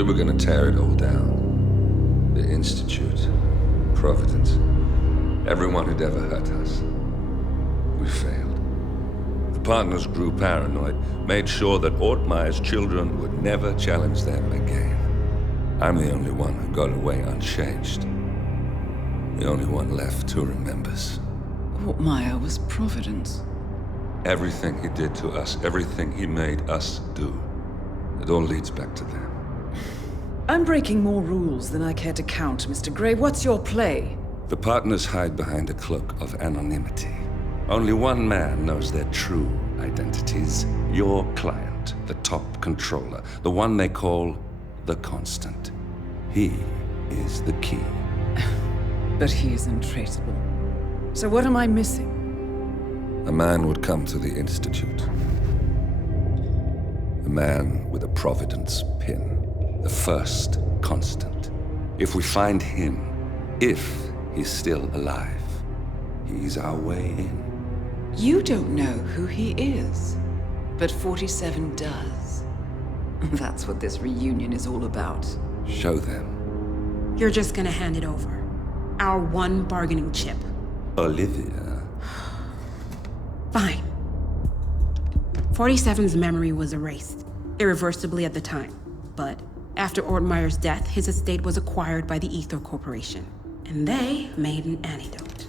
We were gonna tear it all down. The Institute, Providence, everyone who'd ever hurt us. We failed. The partners grew paranoid, made sure that Ortmeyer's children would never challenge them again. I'm the only one who got away unchanged. The only one left who remembers. Ortmeyer was Providence. Everything he did to us, everything he made us do, it all leads back to them. I'm breaking more rules than I care to count, Mr. Grey. What's your play? The partners hide behind a cloak of anonymity. Only one man knows their true identities. Your client, the top controller, the one they call the Constant. He is the key. But he is untraceable. So what am I missing? A man would come to the Institute. A man with a Providence pin. The first Constant. If we find him, if he's still alive, he's our way in. You don't know who he is, but 47 does. That's what this reunion is all about. Show them. You're just gonna hand it over. Our one bargaining chip. Olivia. Fine. 47's memory was erased, irreversibly at the time. But after Ortmeyer's death, his estate was acquired by the Ether Corporation. And they made an antidote.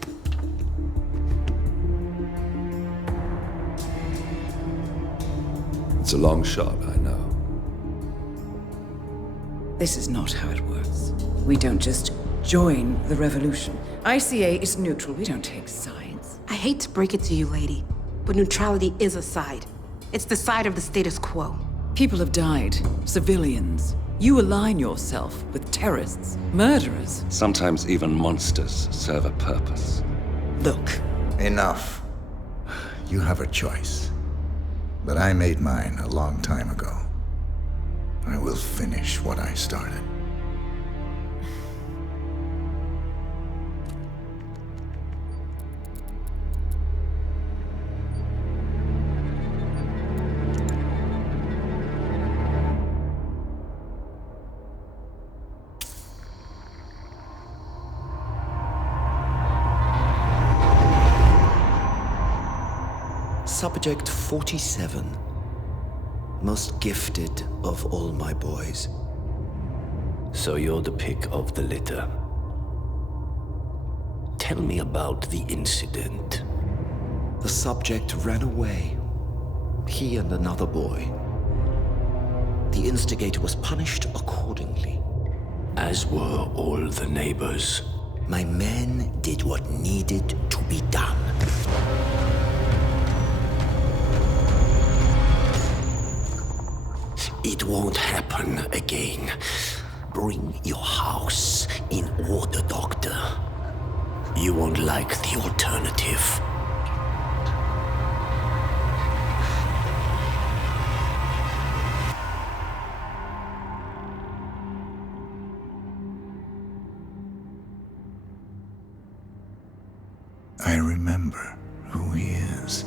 It's a long shot, I know. This is not how it works. We don't just join the revolution. ICA is neutral. We don't take sides. I hate to break it to you, lady, but neutrality is a side. It's the side of the status quo. People have died. Civilians. You align yourself with terrorists, murderers. Sometimes even monsters serve a purpose. Look. Enough. You have a choice. But I made mine a long time ago. I will finish what I started. Subject 47. Most gifted of all my boys. So you're the pick of the litter. Tell me about the incident. The subject ran away. He and another boy. The instigator was punished accordingly. As were all the neighbors. My men did what needed to be done. It won't happen again. Bring your house in order, Doctor. You won't like the alternative. I remember who he is.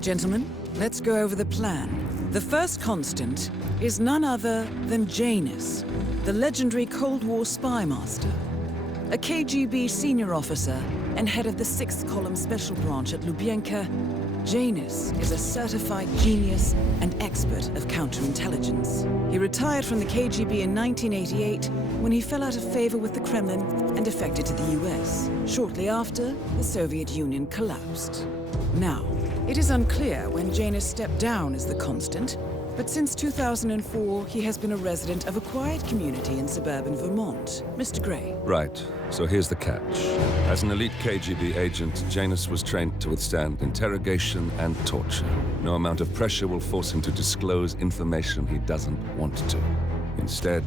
Gentlemen, let's go over the plan. The first Constant is none other than Janus, the legendary Cold War spy master, a KGB senior officer and head of the 6th Column Special Branch at Lubyanka. Janus is a certified genius and expert of counterintelligence. He retired from the KGB in 1988 when he fell out of favor with the Kremlin and defected to the US. Shortly after, the Soviet Union collapsed. Now, it is unclear when Janus stepped down as the Constant, but since 2004, he has been a resident of a quiet community in suburban Vermont. Mr. Grey. Right, so here's the catch. As an elite KGB agent, Janus was trained to withstand interrogation and torture. No amount of pressure will force him to disclose information he doesn't want to. Instead,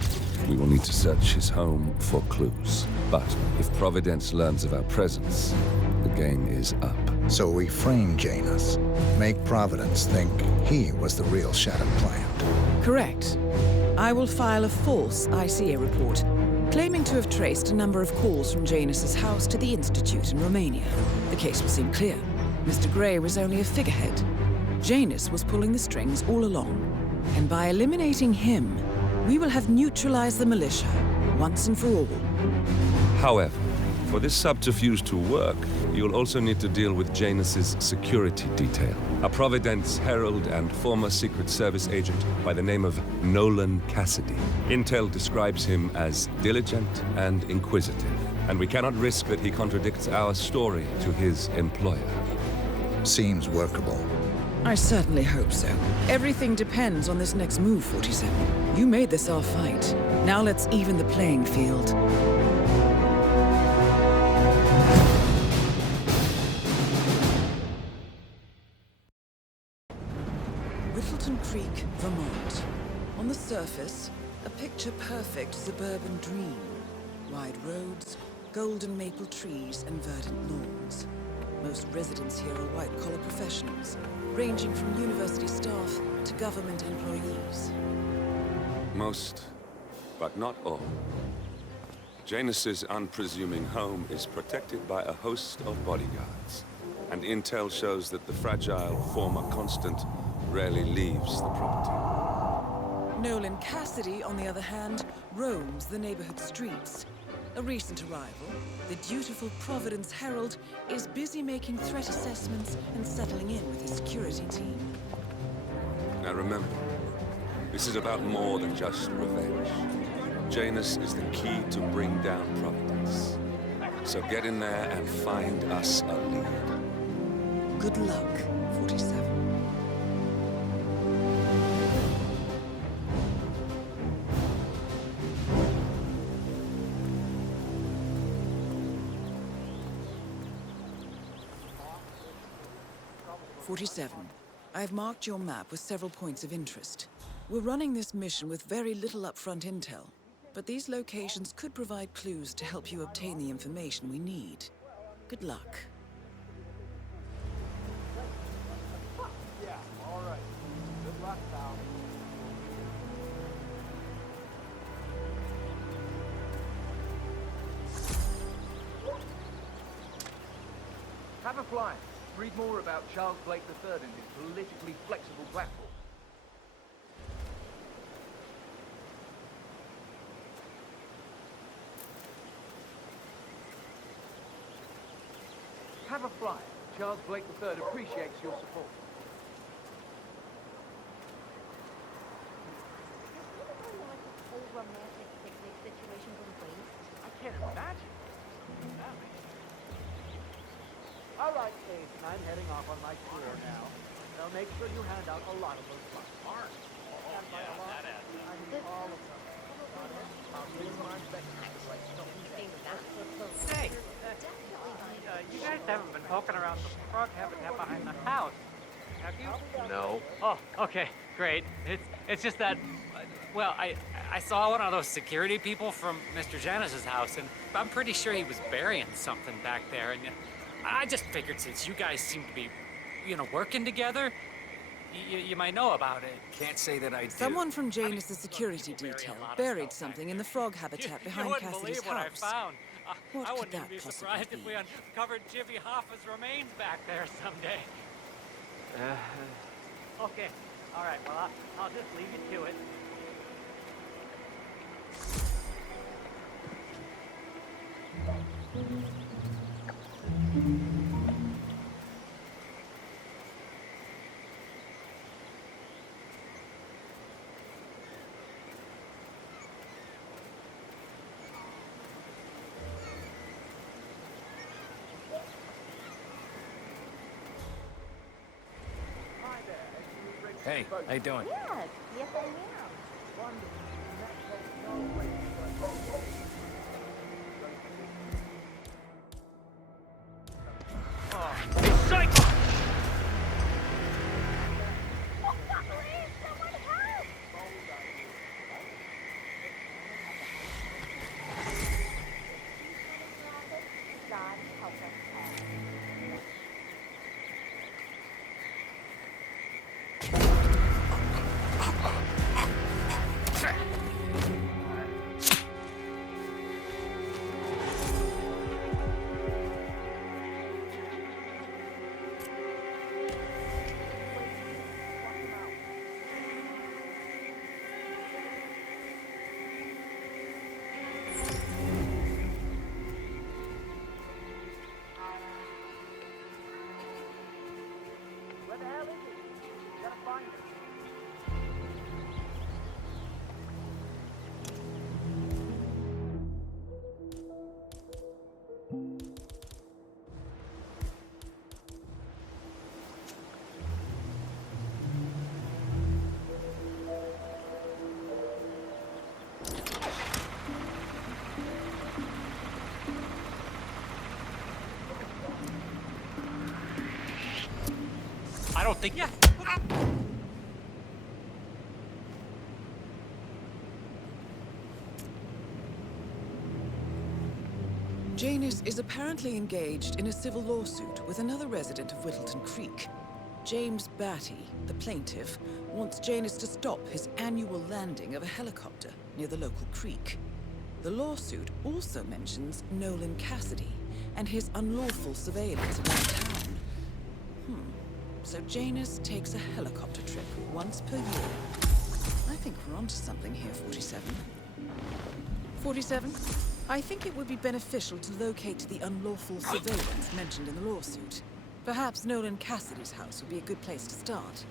we will need to search his home for clues. But if Providence learns of our presence, the game is up. So we frame Janus, make Providence think he was the real Shattered client. Correct. I will file a false ICA report, claiming to have traced a number of calls from Janus's house to the Institute in Romania. The case will seem clear. Mr. Grey was only a figurehead. Janus was pulling the strings all along. And by eliminating him, we will have neutralized the militia, once and for all. However, for this subterfuge to work, you'll also need to deal with Janus's security detail. A Providence herald and former Secret Service agent by the name of Nolan Cassidy. Intel describes him as diligent and inquisitive, and we cannot risk that he contradicts our story to his employer. Seems workable. I certainly hope so. Everything depends on this next move, 47. You made this our fight. Now let's even the playing field. Whittleton Creek, Vermont. On the surface, a picture-perfect suburban dream. Wide roads, golden maple trees, and verdant lawns. Most residents here are white-collar professionals, ranging from university staff to government employees. Most, but not all. Janus's unpresuming home is protected by a host of bodyguards, and intel shows that the fragile former Constant rarely leaves the property. Nolan Cassidy, on the other hand, roams the neighborhood streets. A recent arrival, the dutiful Providence Herald is busy making threat assessments and settling in with his security team. Now remember, this is about more than just revenge. Janus is the key to bring down Providence. So get in there and find us a lead. Good luck, 47. I've marked your map with several points of interest. We're running this mission with very little upfront intel, but these locations could provide clues to help you obtain the information we need. Good luck. Yeah, all right. Good luck, pal. Have a flying. Read more about Charles Blake III and his politically flexible platform. Have a fly. Charles Blake III appreciates your support. Whole romantic picnic situation going waste? I can't imagine. All right, Ace, I'm heading off on my tour now. I'll make sure you hand out a lot of those flyers. I need all of them. I'll give you my best. Hey, you guys haven't been poking around the frog habitat behind the house, have you? No. Oh, okay, great. It's just that, well, I saw one of those security people from Mr. Janus's house, and I'm pretty sure he was burying something back there, and I just figured since you guys seem to be, working together, you might know about it. Can't say that I do. Someone from Janus's security detail buried something in the frog habitat behind wouldn't Cassidy's believe what house. I found. What I could wouldn't that even be possibly surprised if be? we uncovered Jimmy Hoffa's remains back there someday. Okay, all right, well, I'll just leave you to it. Hey, how you doing? Yes, yes I am. Hey, psycho! Please, someone help! God help us all. find it. I don't think. Yeah. Janus is apparently engaged in a civil lawsuit with another resident of Whittleton Creek. James Batty, the plaintiff, wants Janus to stop his annual landing of a helicopter near the local creek. The lawsuit also mentions Nolan Cassidy and his unlawful surveillance around town. So Janus takes a helicopter trip once per year. I think we're onto something here, 47. 47? I think it would be beneficial to locate the unlawful surveillance mentioned in the lawsuit. Perhaps Nolan Cassidy's house would be a good place to start.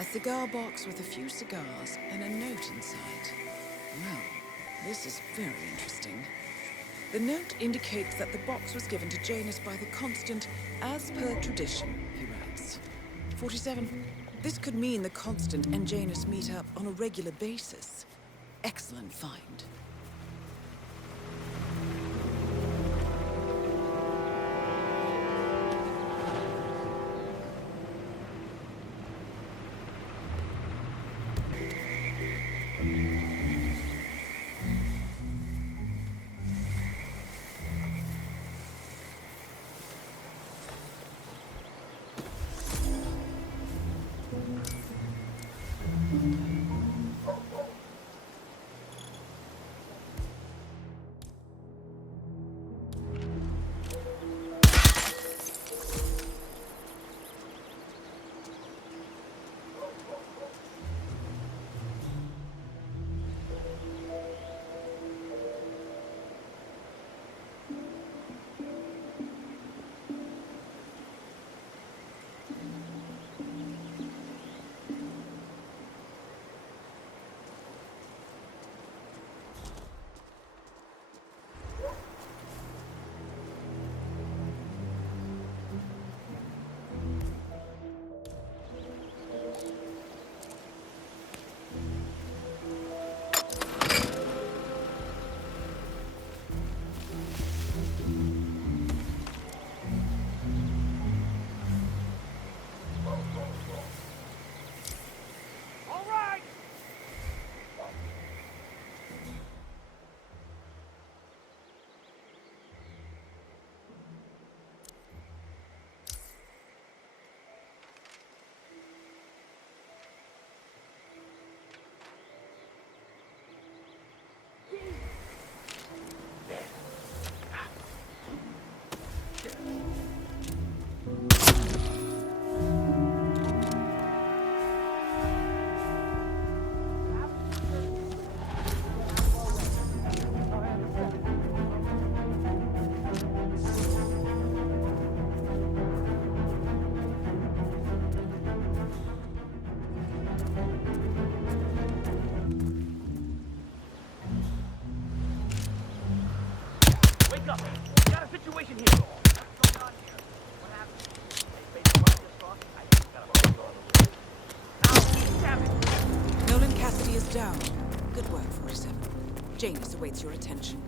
A cigar box with a few cigars and a note inside. Well, this is very interesting. The note indicates that the box was given to Janus by the Constant as per tradition, he writes. 47. This could mean the Constant and Janus meet up on a regular basis. Excellent find. Down. Good work, 47. Janus awaits your attention.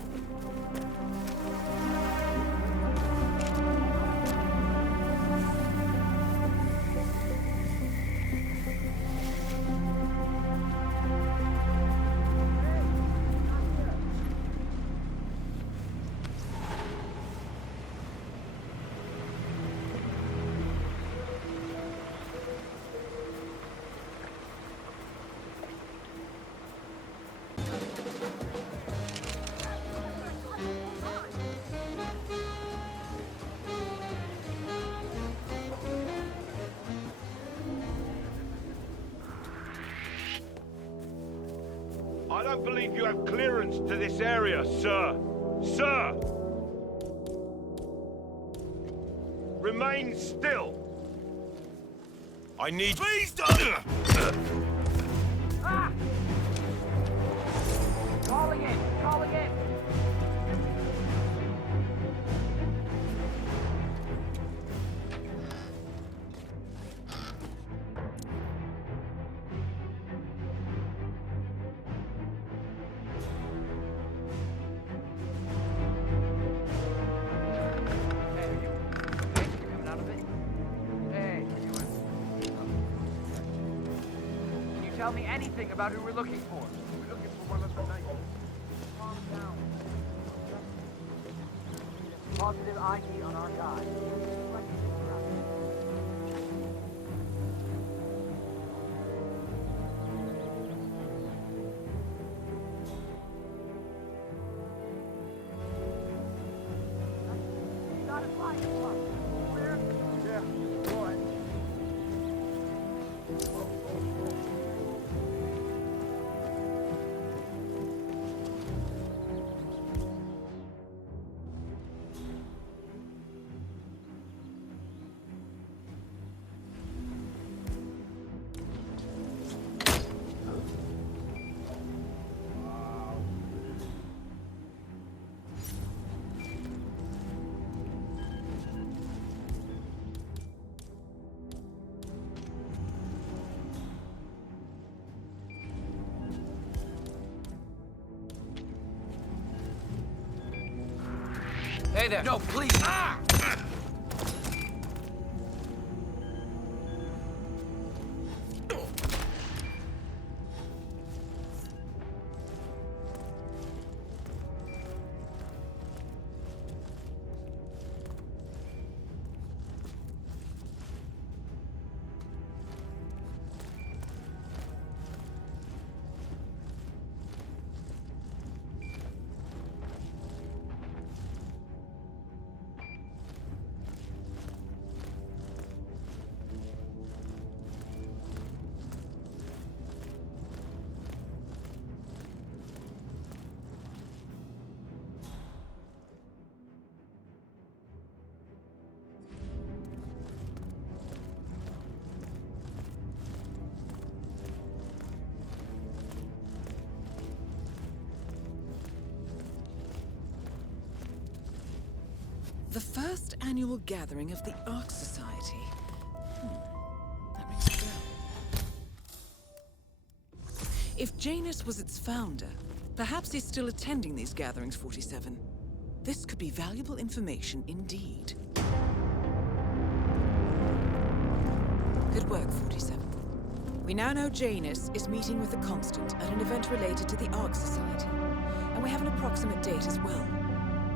I don't believe you have clearance to this area, sir. Sir! Remain still. I need... Please don't... Ah! Calling in! Calling in! Tell me anything about who we're looking for. We're looking for one of the knights. Calm down. Positive ID on our guy. You got it right. Clear? Yeah. Boy. Hey there. No, please. Ah! The first annual gathering of the Ark Society. That rings a bell. If Janus was its founder, perhaps he's still attending these gatherings, 47. This could be valuable information indeed. Good work, 47. We now know Janus is meeting with the Constant at an event related to the Ark Society. And we have an approximate date as well.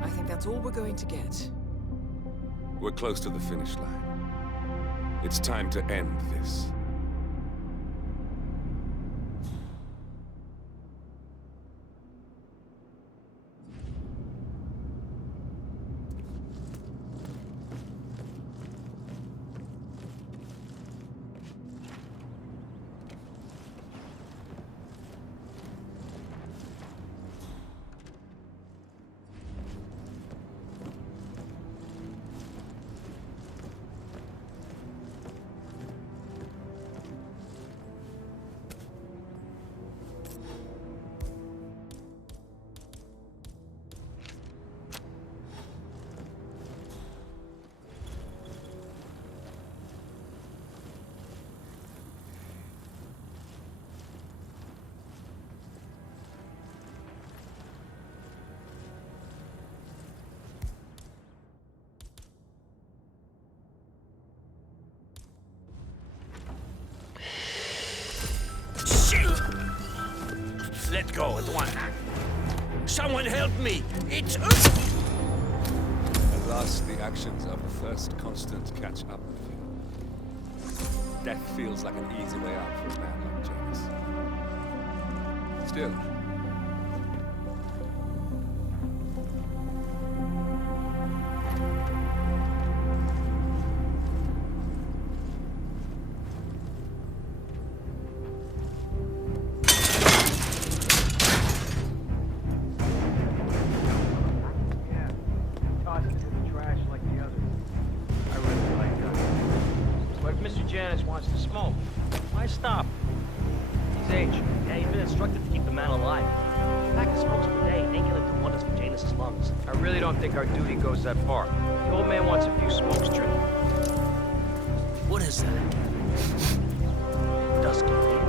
I think that's all we're going to get. We're close to the finish line. It's time to end this. Let go at once. Someone help me! It's... At last, the actions of the first Constant catch up with you. Death feels like an easy way out for a man like Janus. Still, Janus wants to smoke. Why stop? He's aged. Yeah, he's been instructed to keep the man alive. A pack of smokes per day ain't gonna do wonders for Janus's lungs. I really don't think our duty goes that far. The old man wants a few smokes trimmed. What is that? Dusky Lady?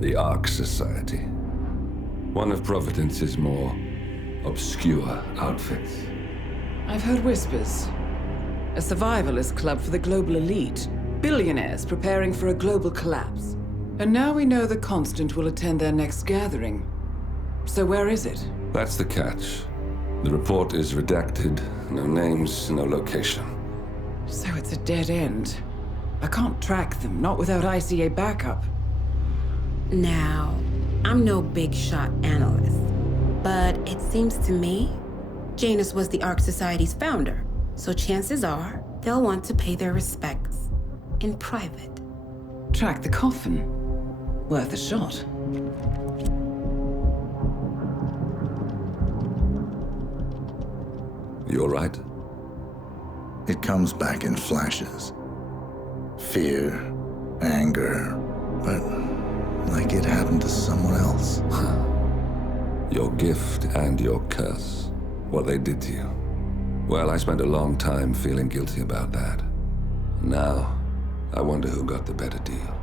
The Ark Society. One of Providence's more obscure outfits. I've heard whispers. A survivalist club for the global elite. Billionaires preparing for a global collapse. And now we know the Constant will attend their next gathering. So where is it? That's the catch. The report is redacted. No names, no location. So it's a dead end. I can't track them, not without ICA backup. Now, I'm no big shot analyst, but it seems to me Janus was the Ark Society's founder, so chances are they'll want to pay their respects in private. Track the coffin. Worth a shot. You all right? It comes back in flashes. Fear, anger, but like it happened to someone else. Your gift and your curse. What they did to you. Well, I spent a long time feeling guilty about that. Now, I wonder who got the better deal.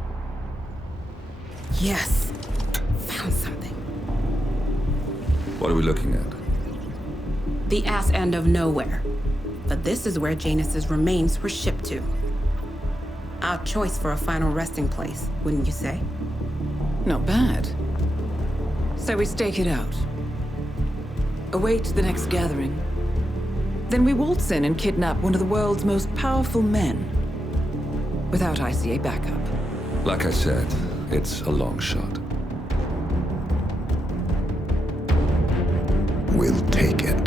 Yes, found something. What are we looking at? The ass end of nowhere. But this is where Janus's remains were shipped to. Our choice for a final resting place, wouldn't you say? Not bad. So we stake it out. Await the next gathering. Then we waltz in and kidnap one of the world's most powerful men. Without ICA backup. Like I said, it's a long shot. We'll take it.